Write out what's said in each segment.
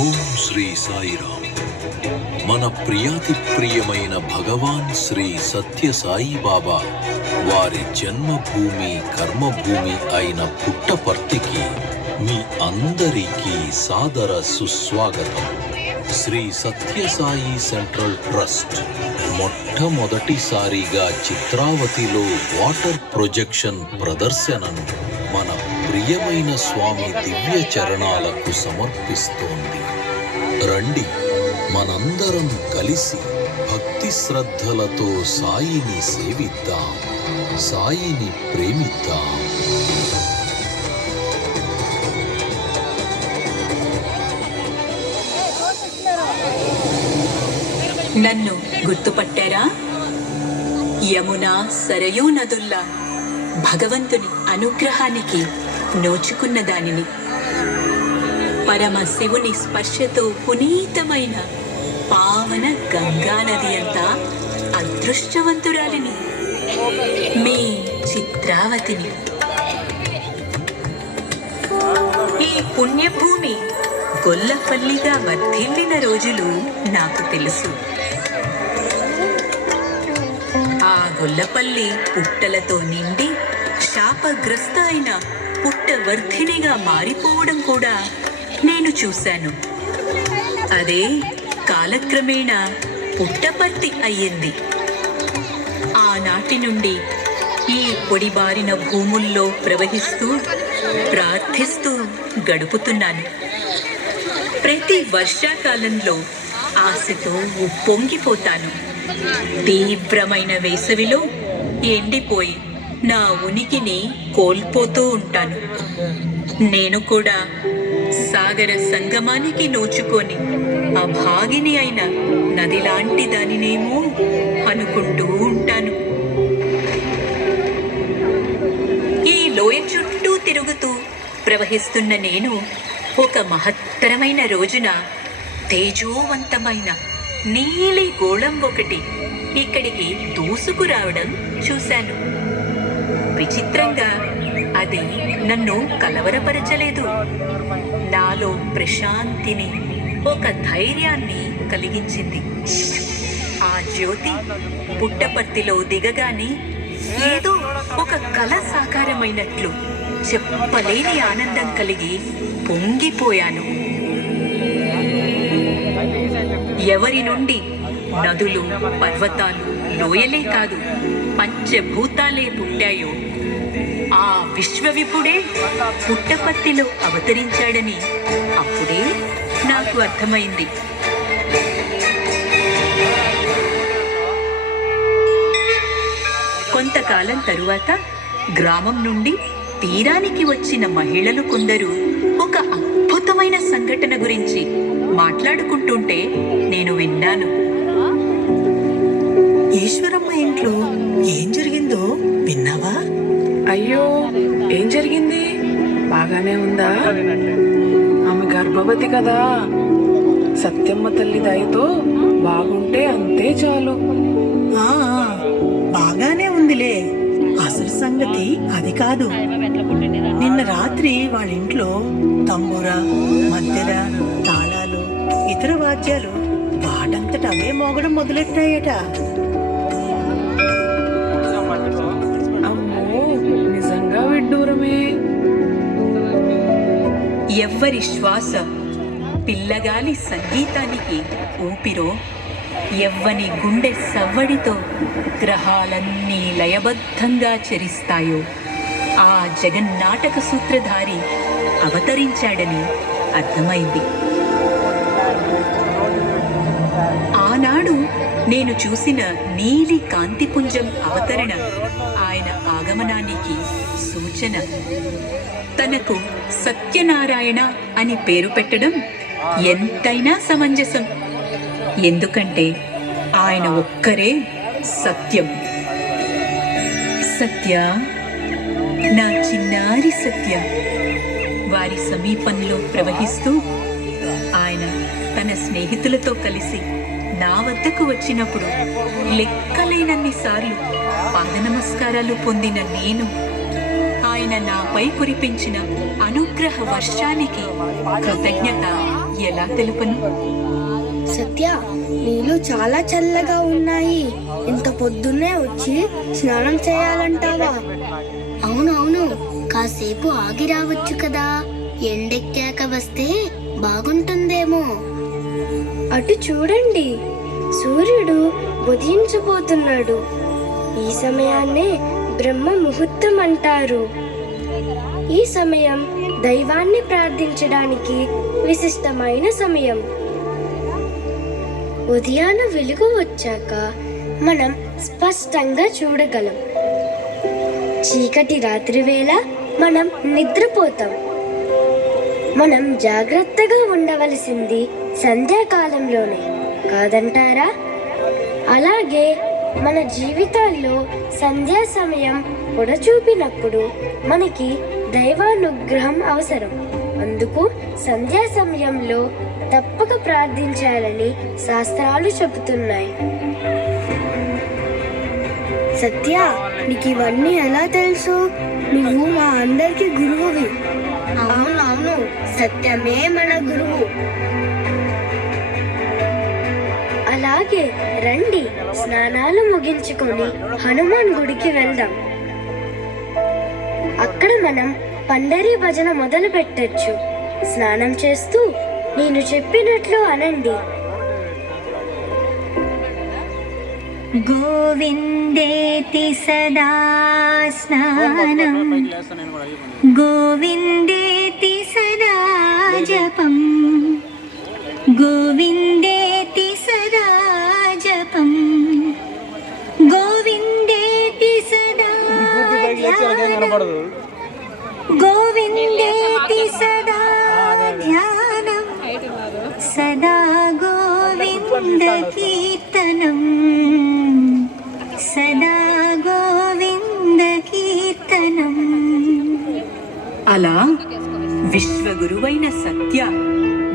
ఓం శ్రీ సాయిరామ్. మన ప్రియాతి ప్రియమైన భగవాన్ శ్రీ సత్య సాయి బాబా వారి జన్మభూమి కర్మభూమి అయిన పుట్టపర్తికి మీ అందరికీ సాదర సుస్వాగతం. శ్రీ సత్య సాయి సెంట్రల్ ట్రస్ట్ మొట్టమొదటిసారిగా చిత్రావతిలో వాటర్ ప్రొజెక్షన్ ప్రదర్శనను మన ప్రియమైన స్వామి దివ్య చరణాలకు సమర్పిస్తోంది. రండి, మనందరం కలిసి భక్తి శ్రద్ధలతో సాయిని సేవిద్దాం, సాయిని ప్రేమిద్దాం. నన్ను గుర్తుపట్టారా? యమున సరయూ నదుల్లా భగవంతుని అనుగ్రహానికి నోచుకున్న దానిని, పరమ శివుని స్పర్శతో పునీతమైన పావన గంగానది అంతా అదృష్టవంతురాలిని, మీ చిత్రావతిని. ఈ పుణ్యభూమి గొల్లపల్లిగా వర్ధిల్లిన రోజులు నాకు తెలుసు. ఆ గొల్లపల్లి పుట్టలతో నిండి శాపగ్రస్త అయిన పుట్టవర్ధినిగా మారిపోవడం కూడా నేను చూశాను. అదే కాలక్రమేణా పుట్టపర్తి అయ్యింది. ఆనాటి నుండి ఈ పొడిబారిన భూముల్లో ప్రవహిస్తూ ప్రార్థిస్తూ గడుపుతున్నాను. ప్రతి వర్షాకాలంలో ఆశతో ఉప్పొంగిపోతాను. తీవ్రమైన వేసవిలో ఎండిపోయి నా ఉనికిని కోల్పోతూ ఉంటాను. నేను కూడా సాగర సంగమానికి నోచుకొని అభాగిని అయిన నదిలాంటి దానినేమో అనుకుంటూ ఉంటాను. ఈ లోయ చుట్టూ తిరుగుతూ ప్రవహిస్తున్న నేను ఒక మహత్తరమైన రోజున తేజోవంతమైన నీలి గోళం ఒకటి ఇక్కడికి దూసుకురావడం చూశాను. విచిత్రంగా అది నన్ను కలవరపరచలేదు. నాలో ప్రశాంతిని, ఒక ధైర్యాన్ని కలిగించింది. ఆ జ్యోతి పుట్టపర్తిలో దిగగానే ఏదో ఒక కల సాకారమైనట్లు చెప్పలేని ఆనందం కలిగి పొంగిపోయాను. ఎవరి నుండి నదులు, పర్వతాలు, లోయలే కాదు, పంచభూతాలే పుట్టాయో ఆ విశ్వవిపుడే పుట్టపర్తిలో అవతరించాడని అప్పుడే నాకు అర్థమైంది. కొంతకాలం తరువాత గ్రామం నుండి తీరానికి వచ్చిన మహిళలు కొందరు ఒక అద్భుతమైన సంఘటన గురించి మాట్లాడుకుంటుంటే నేను విన్నాను. ఈశ్వరమ్మ ఇంట్లో ఏం జరిగిందో విన్నావా? అయ్యో, ఏం జరిగింది? బాగానే ఉందా? ఆమె గర్భవతి కదా. సత్యమ్మ తల్లి దయతో బాగుంటే అంతే చాలు. బాగానే ఉందిలే. అసలు సంగతి అది కాదు. నిన్న రాత్రి వాళ్ళ ఇంట్లో తంబూరా, మద్దెల, తాళాలు, ఇతర వాద్యాలు వాటంతట అవే మోగడం మొదలెట్టాయట. అమ్మో, నిజంగా విడ్డూరమే. ఎవ్వరి శ్వాస పిల్లగాలి సంగీతానికి ఊపిరో, ఎవ్వని గుండె సవ్వడితో గ్రహాలన్నీ లయబద్ధంగా చరిస్తాయో ఆ జగన్నాటక సూత్రధారి అవతరించాడని అర్థమైంది. ఆనాడు నేను చూసిన నీలి కాంతిపుంజం అవతరణ ఆయన ఆగమనానికి సూచన. తనకు సత్యనారాయణ అని పేరు పెట్టడం ఎంతైనా సమంజసం. ఎందుకంటే ఆయన ఒక్కరే సత్యం. సత్య, నా చిన్నారి సత్య. వారి సమీపంలో ప్రవహిస్తూ ఆయన తన స్నేహితులతో కలిసి నా వద్దకు వచ్చినప్పుడు లెక్కలేనన్ని సార్లు పాద నమస్కారాలు పొందిన నేను ఆయన నాపై కురిపించిన అనుగ్రహ వర్షానికి కృతజ్ఞత ఎలా తెలుపను? సత్య, నీళ్ళు చాలా చల్లగా ఉన్నాయి. ఇంత పొద్దున్నే వచ్చి స్నానం చేయాలంటావా? అవునవును, కాసేపు ఆగి రావచ్చు కదా. ఎండెక్కాక వస్తే బాగుంటుందేమో. అటు చూడండి, సూర్యుడు ఉదయించబోతున్నాడు. ఈ సమయాన్నే బ్రహ్మ ముహూర్తం అంటారు. ఈ సమయం దైవాన్ని ప్రార్థించడానికి విశిష్టమైన సమయం. ఉదయాన వెలుగు వచ్చాక మనం స్పష్టంగా చూడగలం. చీకటి రాత్రి వేళ మనం నిద్రపోతాం. మనం జాగ్రత్తగా ఉండవలసింది సంధ్యాకాలంలోనే, కాదంటారా? అలాగే మన జీవితాల్లో సంధ్యా సమయం పొడచూపినప్పుడు మనకి దైవానుగ్రహం అవసరం. అందుకు సంధ్యా సమయంలో తప్పక ప్రార్థించాలని శాస్త్రాలు చెబుతున్నాయి. సత్య, నీకు ఇవన్నీ ఎలా తెలుసు? నువ్వు మా అందరికి గురువువి. అవునవును, సత్యమే మన గురువు. అలాగే రండి, స్నానాలు ముగించుకొని హనుమాన్ గుడికి వెళ్దాం. అక్కడ మనం పండరీ భజన మొదలు పెట్టచ్చు. స్నానం చేస్తూ నేను చెప్పినట్లు అనండి. గోవిందేతి సదా స్నానం, గోవిందేతి సదా జపం, గోవిందేతి సదా జపం, గోవిందేతి సదా ధ్యానం, గోవిందేతి సదా ధ్యానం, సదా గోవింద కీర్తనం, సదా గోవింద కీర్తనం. అలా విశ్వగురువైన సత్య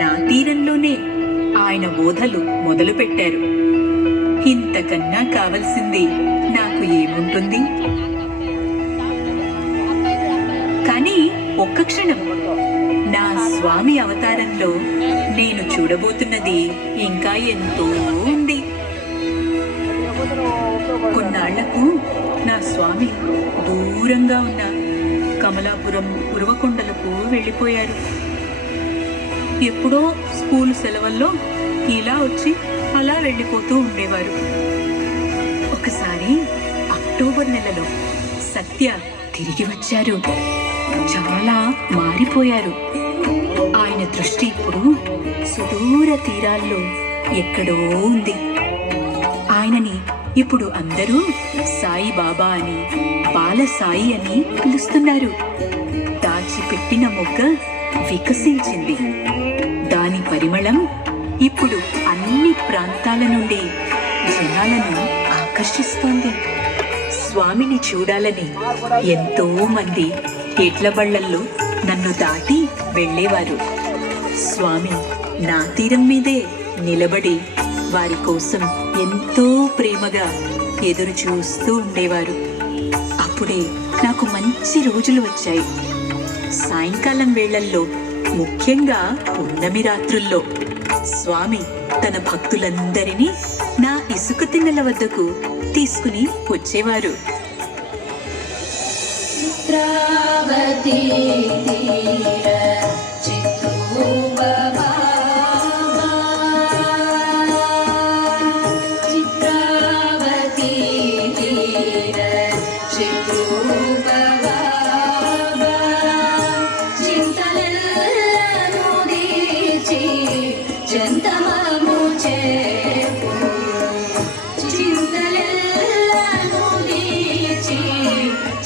నా తీరంలోనే ఆయన బోధలు మొదలుపెట్టారు. ఇంతకన్నా కావలసింది నాకు ఏముంటుంది? కానీ ఒక్క క్షణం, నా స్వామి అవతారంలో నేను చూడబోతున్నది ఇంకా ఎంతో ఉంది. కొన్నాళ్లకు నా స్వామి దూరంగా ఉన్న కమలాపురం ఉరవకొండలకు వెళ్ళిపోయారు. ఎప్పుడో స్కూల్ సెలవుల్లో ఇలా వచ్చి అలా వెళ్ళిపోతూ ఉండేవారు. ఒకసారి అక్టోబర్ నెలలో సత్య తిరిగి వచ్చారు. చాలా మారిపోయారు. ఆయన దృష్టి ఇప్పుడు సుదూర తీరాల్లో ఎక్కడో ఉంది. ఆయనని ఇప్పుడు అందరూ సాయిబాబా అని, బాలసాయి అని పిలుస్తున్నారు. దాచిపెట్టిన మొగ్గ వికసించింది. దాని పరిమళం ఇప్పుడు అన్ని ప్రాంతాల నుండి జనాలను ఆకర్షిస్తోంది. స్వామిని చూడాలని ఎంతో మంది ఎడ్ల బళ్ళల్లో నన్ను దాటి వెళ్ళేవారు. స్వామి నా తీరం మీదే నిలబడి వారి కోసం ఎంతో ప్రేమగా ఎదురు చూస్తూ ఉండేవారు. అప్పుడే నాకు మంచి రోజులు వచ్చాయి. సాయంకాలం వేళల్లో, ముఖ్యంగా పున్నమి రాత్రుల్లో స్వామి తన భక్తులందరినీ నా ఇసుక తిన్నెల వద్దకు తీసుకుని వచ్చేవారు. చిత్రావతి తీర చిత్రూపమా చిత్రావతి తీర చిత్రూపమా చింతలను దీచి చింతమము చేపు చింతలను దీచి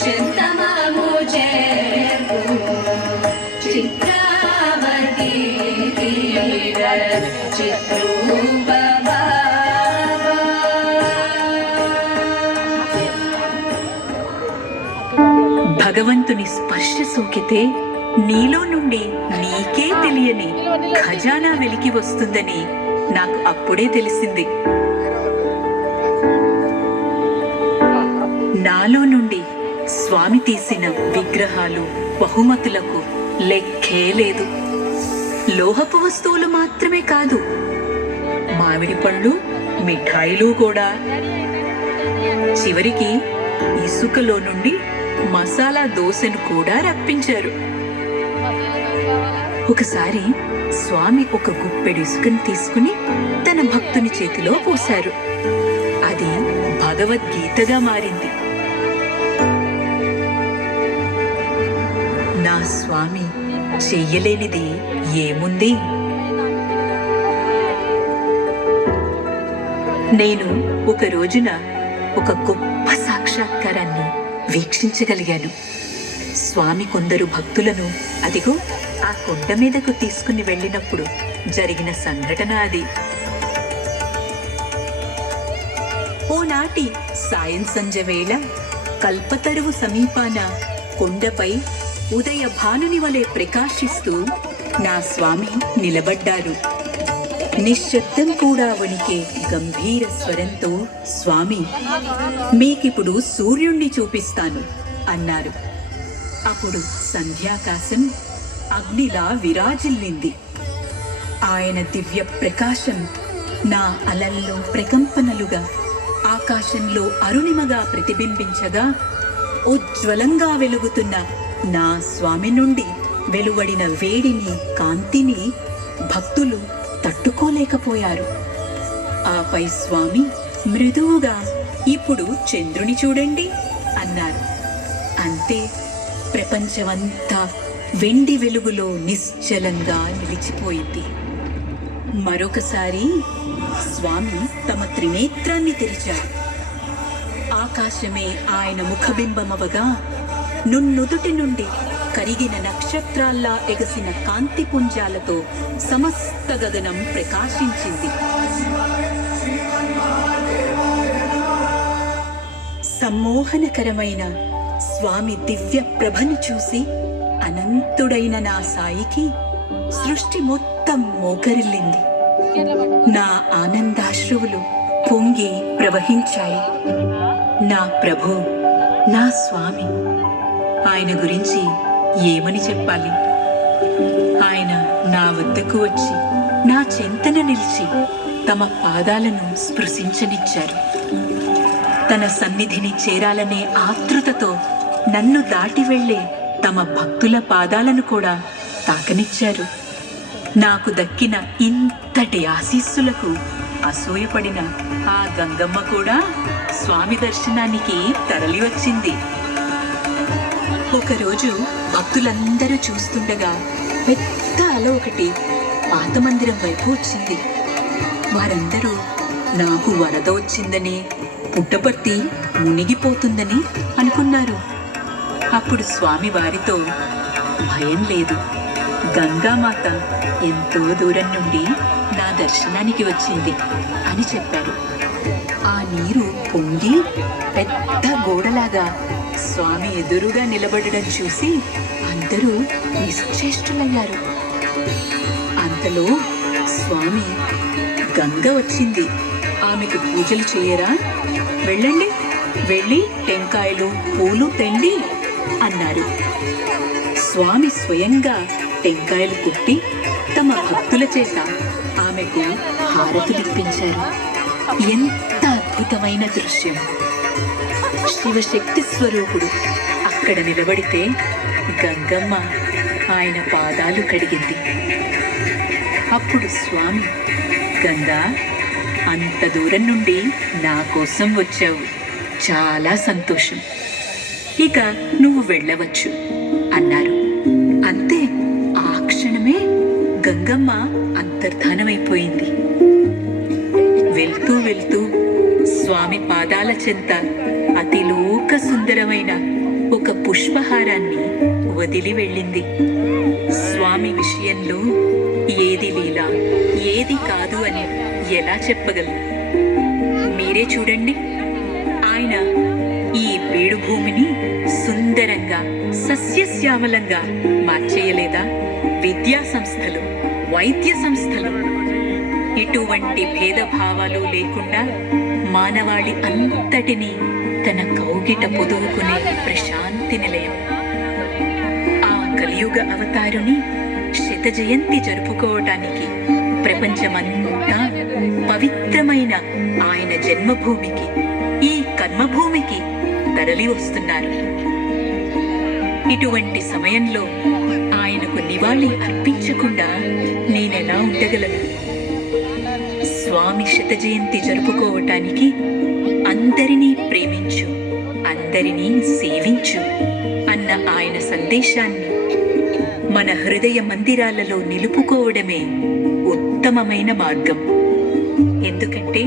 చింతమము చేపు చిత్రావతి తీర చిత్రూపమా భగవంతుని స్పర్శ సోకితే నీలో నుండి నీకే తెలియని ఖజానా వెలికి వస్తుందని నాకు అప్పుడే తెలిసింది. నాలో నుండి స్వామి తీసిన విగ్రహాలు, బహుమతులకు లెక్కే లేదు. లోహపు వస్తువులు మాత్రమే కాదు, మామిడి పళ్ళు, మిఠాయిలు కూడా. చివరికి ఇసుకలో నుండి మసాలా దోశను కూడా రప్పించారు. ఒకసారి స్వామి ఒక గుప్పెడు ఇసుకను తీసుకుని తన భక్తుని చేతిలో పోశారు. అది భగవద్గీతగా మారింది. నా స్వామి చెయ్యలేనిది ఏముంది? నేను ఒక రోజున ఒక గొప్ప సాక్షాత్కారాన్ని వీక్షించగలిగాను. స్వామి కొందరు భక్తులను అదిగో ఆ కొండ మీదకు తీసుకుని వెళ్ళినప్పుడు జరిగిన సంఘటన అది. ఓనాటి సాయం సంజ వేళ కల్పతరువు సమీపాన కొండపై ఉదయ భానుని వలె ప్రకాశిస్తూ నా స్వామి నిలబడ్డారు. నిశ్శబ్దం కూడా వణికే గంభీర స్వరంతో స్వామి, మీకిప్పుడు సూర్యుణ్ణి చూపిస్తాను అన్నారు. అప్పుడు సంధ్యాకాశం అగ్నిలా విరాజిల్లింది. ఆయన దివ్య ప్రకాశం నా అలల్లో ప్రకంపనలుగా ఆకాశంలో అరుణిమగా ప్రతిబింబించగా ఉజ్వలంగా వెలుగుతున్న నా స్వామి నుండి వెలువడిన వేడిని, కాంతిని భక్తులు తట్టుకోలేకపోయారు. ఆపై స్వామి మృదువుగా, ఇప్పుడు చంద్రుని చూడండి అన్నారు. అంతే, ప్రపంచమంతా వెండి వెలుగులో నిశ్చలంగా నిలిచిపోయింది. మరొకసారి స్వామి తమ త్రినేత్రాన్ని తెరిచారు. ఆకాశమే ఆయన ముఖబింబమవగా నున్నుదుటి నుండి కరిగిన నక్షత్రాల్లా ఎగసిన కాంతి పుంజాలతో సమస్త గగనం ప్రకాశించింది. సమ్మోహనకరమైన స్వామి దివ్య ప్రభను చూసి అనంతుడైన నా సాయికి సృష్టి మొత్తం మోకరిల్లింది. నా ఆనందాశ్రువులు పొంగి ప్రవహించాయి. నా ప్రభు, నా స్వామి, ఆయన గురించి ఏమని చెప్పాలి? ఆయన నా వద్దకు వచ్చి నా చెంతన నిలిచి తమ పాదాలను స్పృశించనిచ్చారు. తన సన్నిధిని చేరాలనే ఆతృతతో నన్ను దాటి వెళ్లే తమ భక్తుల పాదాలను కూడా తాకనిచ్చారు. నాకు దక్కిన ఇంతటి ఆశీస్సులకు అసూయపడిన ఆ గంగమ్మ కూడా స్వామి దర్శనానికి తరలి వచ్చింది. ఒకరోజు భక్తులందరూ చూస్తుండగా పెద్ద అల ఒకటి పాత మందిరం వైపు వచ్చింది. వారందరూ నాకు వరద వచ్చిందని, పుట్టపర్తి మునిగిపోతుందని అనుకున్నారు. అప్పుడు స్వామి వారితో, భయం లేదు, గంగామాత ఎంతో దూరం నుండి నా దర్శనానికి వచ్చింది అని చెప్పారు. ఆ నీరు పొంగి పెద్ద గోడలాగా స్వామి ఎదురుగా నిలబడడం చూసి అందరూ నిశ్చేష్టులయ్యారు. అంతలో స్వామి, గంగ వచ్చింది, ఆమెకు పూజలు చేయరా? వెళ్ళండి, వెళ్ళి టెంకాయలు, పూలు తెండి అన్నారు. స్వామి స్వయంగా టెంకాయలు కొట్టి తమ భక్తుల చేత ఆమెకు హారతులిప్పించారు. ఎంత అద్భుతమైన దృశ్యం! శివశక్తి స్వరూపుడు అక్కడ నిలబడితే గంగమ్మ ఆయన పాదాలు కడిగింది. అప్పుడు స్వామి, గంగా, అంత దూరం నుండి నా కోసం వచ్చావు, చాలా సంతోషం, ఇక నువ్వు వెళ్ళవచ్చు అన్నారు. అంతే, ఆ క్షణమే గంగమ్మ అంతర్ధానమైపోయింది. వెళ్తూ వెళ్తూ స్వామి పాదాల చెంత అతిలోక సుందరమైన ఒక పుష్పహారాన్ని వదిలి వెళ్ళింది. స్వామి విషయంలో ఏది లీల, ఏది కాదు అని ఎలా చెప్పగలను? మీరే చూడండి, ఆయన ఈ బీడు భూమిని సుందరంగా, సస్యశ్యామలంగా మార్చేయలేదా? విద్యా సంస్థలు, వైద్య సంస్థలు, ఇటువంటి భేదభావాలు లేకుండా మానవాళి అంతటినీ తన కౌగిట పొదువుకునే ప్రశాంతి నిలయం. ఆ కలియుగ అవతారుని శత జయంతి జరుపుకోవటానికి ప్రపంచమంతా పవిత్రమైన ఆయన జన్మభూమికి, ఈ కర్మభూమికి తరలి వస్తున్నారు. ఇటువంటి సమయంలో ఆయనకు నివాళి అర్పించకుండా నేనెలా ఉండగలను? స్వామి శత జయంతి జరుపుకోవటానికి అందరినీ ప్రేమించు, అందరినీ సేవించు అన్న ఆయన సందేశాన్ని మన హృదయ మందిరాలలో నిలుపుకోవడమే ఉత్తమమైన మార్గం. ఎందుకంటే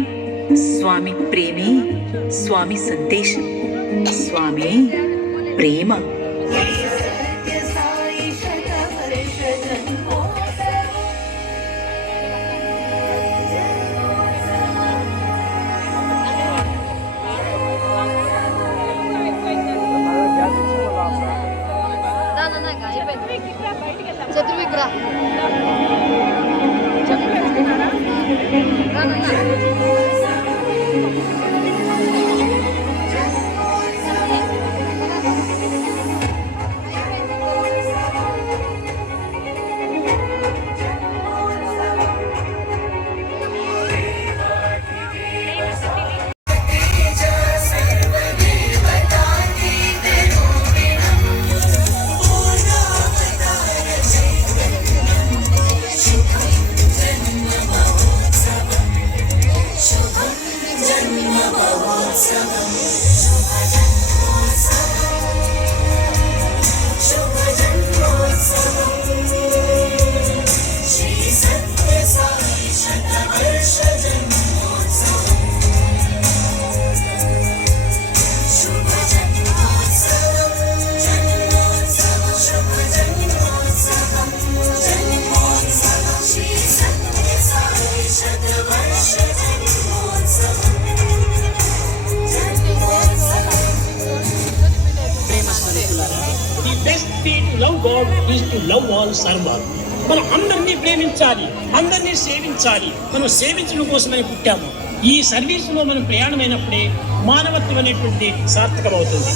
స్వామి ప్రేమే స్వామి సందేశం, స్వామి ప్రేమ. చతుర్విగ్రహ love god is to love all serve all. మనం అందరినీ ప్రేమించాలి, అందరినీ సేవించాలి. మనం సేవించడం కోసమని పుట్టాము. ఈ సర్వీసులో మనం ప్రయాణమైనప్పుడే మానవత్వం అనేటువంటి సార్థకమవుతుంది.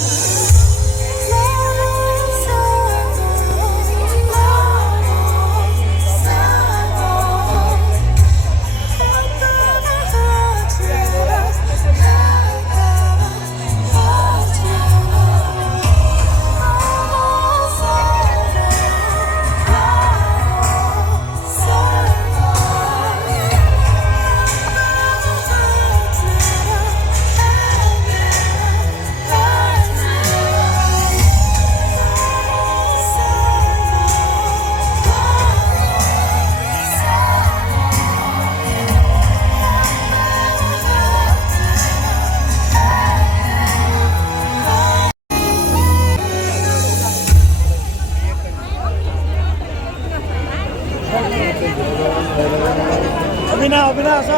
అవినాశ